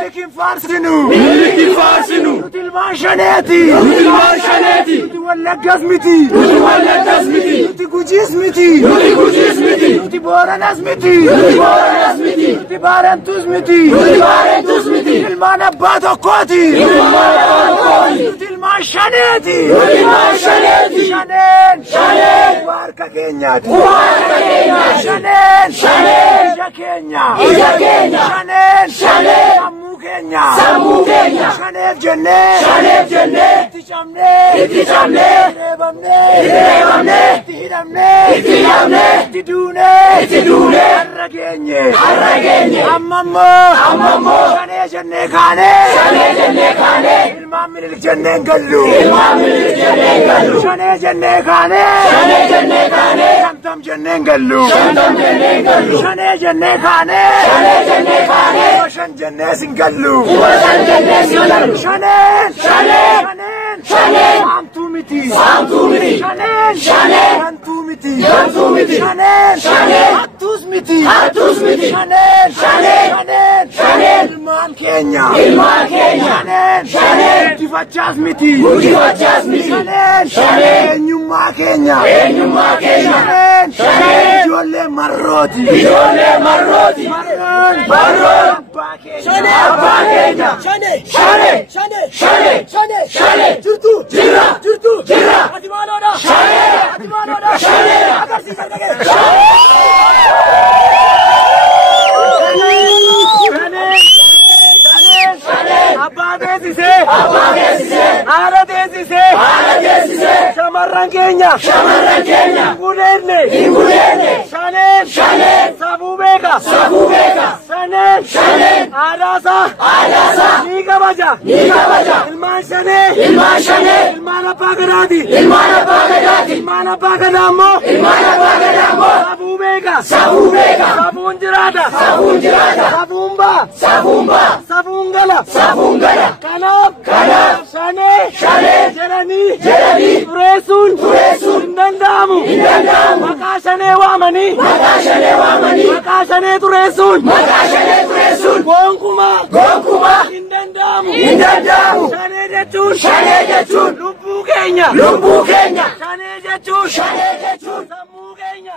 Milikin farsinu. Nutilman shaneti. Nuti wallaggas miti. Nuti gujis miti. Nuti boranas miti. Nuti barentus miti. Ilman abba tokkoti. Nutilman shaneti. Shanen. Warka kenyati. Shanen. Ija kenya. Shanen. Sammu kenya. Shanen jenne. Itti chamne. Itti rebamne. Itti hidamne. Itti dune. Harra genye. Ammammo. Shane jenne kane. Ilman mililik jenne gallu. Shane jenne kane. Shamtam jenne gallu. Shane jenne kane. Washan jenne singallu. Shanen. Samtu miti. Shanen. Gantu miti. Shanen. Hattus miti. Shanen. Ilman kenya. Shanen. Tifachas miti. Shanen. Enyumma kenya. Shanen. Ijoollee marrooti. Marroon. Abbaa keenya. Shanen. Jirtu. Ati maaloodha. Shanen. Agarsiisa dhagee. Abbaa teessisee. Haadha teessisee. Shamarran keenya. Hin gudeenne. Shanen. Safuu beeka. Shanen. Aadaasaa. Ni kabaja. Ilmaan shanee. Ilmaan abbaa gadaati. Ilmaan abbaa gadaa ammoo. Safuu beeka. Safuun jiraata. Safuun ba'a. Safuun gala. Kanaaf. Shanee. Jedhanii. Tureessuun. Hin danda'amu. Maqaa shanee waamanii. Maqaa shanee tureessuun. Gonkumaa. Hin danda'amu. Shanee jechuun. Lubbuu keenya. Shanee jechuun. Sammuu keenya.